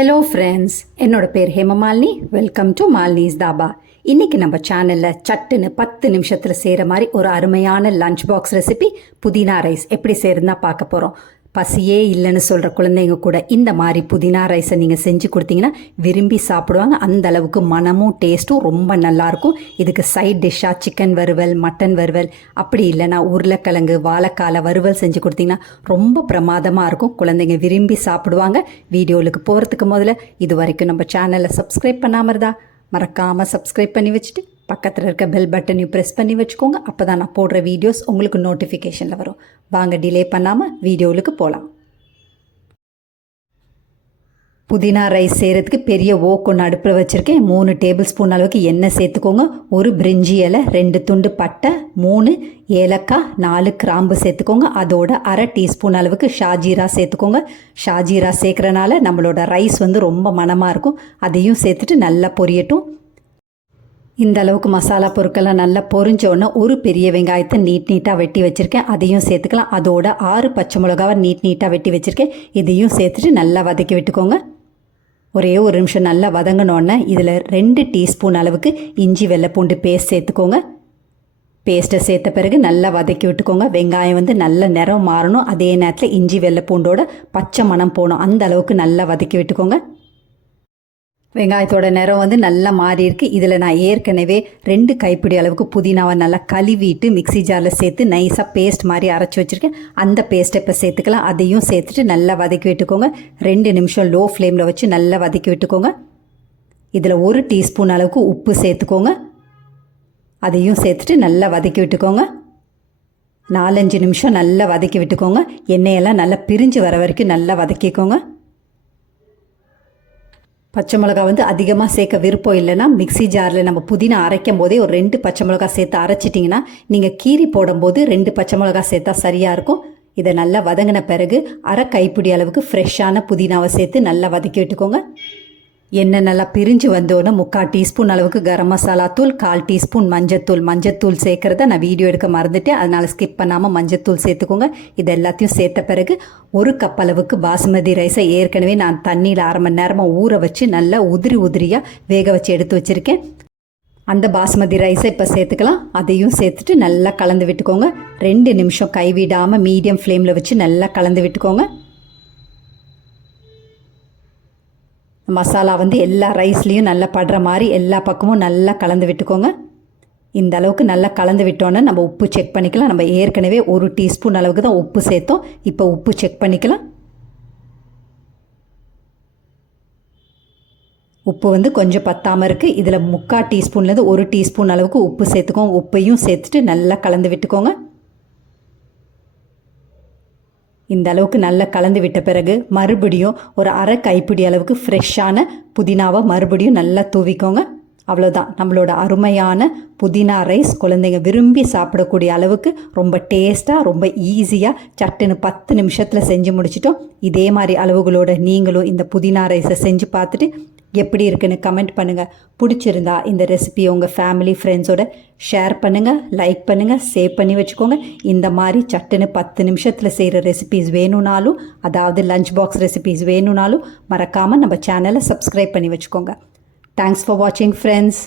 Hello friends, என்னோட பேர் Hemamalini. Welcome to Malini's dhaba. இன்றைக்கி நம்ம சேனலில் சட்டுன்னு 10 நிமிஷத்தில் செய்கிற மாதிரி ஒரு அருமையான லஞ்ச் பாக்ஸ் ரெசிபி புதினா ரைஸ் எப்படி செய்கிறதுனா பார்க்க போகிறோம். பசியே இல்லைன்னு சொல்கிற குழந்தைங்க கூட இந்த மாதிரி புதினா ரைஸை நீங்கள் செஞ்சு கொடுத்தீங்கன்னா விரும்பி சாப்பிடுவாங்க. அந்த அளவுக்கு மனமும் டேஸ்ட்டும் ரொம்ப நல்லாயிருக்கும். இதுக்கு சைட் டிஷ்ஷாக சிக்கன் வறுவல், மட்டன் வறுவல், அப்படி இல்லைனா உருளைக்கிழங்கு, வாழைக்காலை வறுவல் செஞ்சு கொடுத்தீங்கன்னா ரொம்ப பிரமாதமாக இருக்கும். குழந்தைங்க விரும்பி சாப்பிடுவாங்க. வீடியோவுக்கு போகிறதுக்கு முதல்ல இது வரைக்கும் நம்ம சேனலை சப்ஸ்கிரைப் பண்ணாமல் இருந்தால் மறக்காமல் சப்ஸ்கிரைப் பண்ணி வச்சுட்டு பக்கத்தில் இருக்க பெல் பட்டனையும் ப்ரெஸ் பண்ணி வச்சுக்கோங்க. அப்போ தான் நான் போடுற வீடியோஸ் உங்களுக்கு நோட்டிஃபிகேஷனில் வரும். வாங்க டிலே பண்ணாமல் வீடியோவுக்கு போகலாம். புதினா ரைஸ் செய்கிறதுக்கு பெரிய ஓக் ஒன்று அடுப்பில் வச்சுருக்கேன். 3 டேபிள் ஸ்பூன் அளவுக்கு எண்ணெய் சேர்த்துக்கோங்க. ஒரு பிரிஞ்சி இலை, 2 துண்டு பட்டை, 3 ஏலக்காய், 4 கிராம்பு சேர்த்துக்கோங்க. அதோட அரை டீஸ்பூன் அளவுக்கு ஷாஜீரா சேர்த்துக்கோங்க. ஷாஜீரா சேர்க்குறனால நம்மளோட ரைஸ் ரொம்ப மணமாக இருக்கும். அதையும் சேர்த்துட்டு நல்லா பொரியட்டும். இந்த அளவுக்கு மசாலா பொருட்கள்லாம் நல்லா பொரிஞ்சோடனே ஒரு பெரிய வெங்காயத்தை நீட்டாக வெட்டி வச்சுருக்கேன். அதையும் சேர்த்துக்கலாம். அதோட 6 பச்சை மிளகாவை நீட்டாக வெட்டி வச்சுருக்கேன். இதையும் சேர்த்துட்டு நல்லா வதக்கி விட்டுக்கோங்க. ஒரே ஒரு நிமிஷம் நல்லா வதங்கினோடனே இதில் 2 டீஸ்பூன் அளவுக்கு இஞ்சி வெள்ளைப்பூண்டு பேஸ்ட் சேர்த்துக்கோங்க. பேஸ்ட்டை சேர்த்த பிறகு நல்லா வதக்கி விட்டுக்கோங்க. வெங்காயம் நல்ல நிறம் மாறணும். அதே நேரத்தில் இஞ்சி வெள்ளைப்பூண்டோட பச்சை மணம் போகணும். அந்த அளவுக்கு நல்லா வதக்கி விட்டுக்கோங்க. வெங்காயத்தோட நிறம் நல்லா மாறி இருக்கு. இதில் நான் ஏற்கனவே 2 கைப்பிடி அளவுக்கு புதினாவை நல்லா கழுவிட்டு மிக்சி ஜாரில் சேர்த்து நைஸாக பேஸ்ட் மாதிரி அரைச்சி வச்சுருக்கேன். அந்த பேஸ்ட்டை இப்போ சேர்த்துக்கலாம். அதையும் சேர்த்துட்டு நல்லா வதக்கி விட்டுக்கோங்க. 2 நிமிஷம் லோ ஃப்ளேமில் வச்சு நல்லா வதக்கி விட்டுக்கோங்க. இதில் 1 டீஸ்பூன் அளவுக்கு உப்பு சேர்த்துக்கோங்க. அதையும் சேர்த்துட்டு நல்லா வதக்கி விட்டுக்கோங்க. 4-5 நிமிஷம் நல்லா வதக்கி விட்டுக்கோங்க. எண்ணெயெல்லாம் நல்லா பிரிஞ்சு வர வரைக்கும் நல்லா வதக்கிக்கோங்க. பச்சை மிளகா அதிகமாக சேர்க்க விருப்பம் இல்லைன்னா மிக்சி ஜாரில் நம்ம புதினா அரைக்கும் போதே ஒரு 2 பச்சை மிளகா சேர்த்து அரைச்சிட்டிங்கன்னா நீங்கள் கீரி போடும்போது 2 பச்சை மிளகா சேர்த்தா சரியாக இருக்கும். இதை நல்லா வதங்கின பிறகு அரை கைப்பிடி அளவுக்கு ஃப்ரெஷ்ஷான புதினாவை சேர்த்து நல்லா வதக்கி விட்டுக்கோங்க. எண்ணெய் நல்லா பிரிஞ்சு வந்தோன்னே 3/4 டீஸ்பூன் அளவுக்கு கரம் மசாலா தூள், 1/4 டீஸ்பூன் மஞ்சத்தூள் சேர்க்குறத நான் வீடியோ எடுக்க மறந்துட்டேன். அதனால் ஸ்கிப் பண்ணாமல் மஞ்சத்தூள் சேர்த்துக்கோங்க. இது எல்லாத்தையும் சேர்த்த பிறகு 1 கப் அளவுக்கு பாசுமதி ரைஸை ஏற்கனவே நான் தண்ணியில் 1/2 மணி நேரமாக ஊற வச்சு நல்லா உதிரியாக வேக வச்சு எடுத்து வச்சுருக்கேன். அந்த பாசுமதி ரைஸை இப்போ சேர்த்துக்கலாம். அதையும் சேர்த்துட்டு நல்லா கலந்து விட்டுக்கோங்க. 2 நிமிஷம் கைவிடாமல் மீடியம் ஃப்ளேமில் வச்சு நல்லா கலந்து விட்டுக்கோங்க. மசாலா எல்லா ரைஸ்லேயும் நல்லா படுற மாதிரி எல்லா பக்கமும் நல்லா கலந்து விட்டுக்கோங்க. இந்த அளவுக்கு நல்லா கலந்து விட்டோன்னே நம்ம உப்பு செக் பண்ணிக்கலாம். நம்ம ஏற்கனவே 1 டீஸ்பூன் அளவுக்கு தான் உப்பு சேர்த்தோம். இப்போ உப்பு செக் பண்ணிக்கலாம். உப்பு கொஞ்சம் பத்தாமல் இருக்குது. இதில் 3/4 டீஸ்பூன்லேருந்து 1 டீஸ்பூன் அளவுக்கு உப்பு சேர்த்துக்கோங்க. உப்பையும் சேர்த்துட்டு நல்லா கலந்து விட்டுக்கோங்க. இந்த அளவுக்கு நல்லா கலந்து விட்ட பிறகு மறுபடியும் ஒரு அரை கைப்பிடி அளவுக்கு ஃப்ரெஷ்ஷான புதினாவை மறுபடியும் நல்லா தூவிக்கோங்க. அவ்வளோதான், நம்மளோட அருமையான புதினா ரைஸ் குழந்தைங்க விரும்பி சாப்பிடக்கூடிய அளவுக்கு ரொம்ப டேஸ்ட்டாக, ரொம்ப ஈஸியாக சட்டுன்னு 10 நிமிஷத்தில் செஞ்சு முடிச்சிட்டோம். இதே மாதிரி அளவுகளோட நீங்களும் இந்த புதினா ரைஸை செஞ்சு பார்த்துட்டு எப்படி இருக்குன்னு கமெண்ட் பண்ணுங்கள். பிடிச்சிருந்தா இந்த ரெசிபியை உங்கள் ஃபேமிலி ஃப்ரெண்ட்ஸோட ஷேர் பண்ணுங்கள், லைக் பண்ணுங்கள், சேவ் பண்ணி வச்சுக்கோங்க. இந்த மாதிரி சட்டுன்னு 10 நிமிஷத்தில் செய்கிற ரெசிபீஸ் வேணும்னாலும், அதாவது லஞ்ச் பாக்ஸ் ரெசிபீஸ் வேணும்னாலும் மறக்காமல் நம்ம சேனலை சப்ஸ்கிரைப் பண்ணி வச்சுக்கோங்க. தேங்க்ஸ் ஃபார் வாட்சிங் ஃப்ரெண்ட்ஸ்.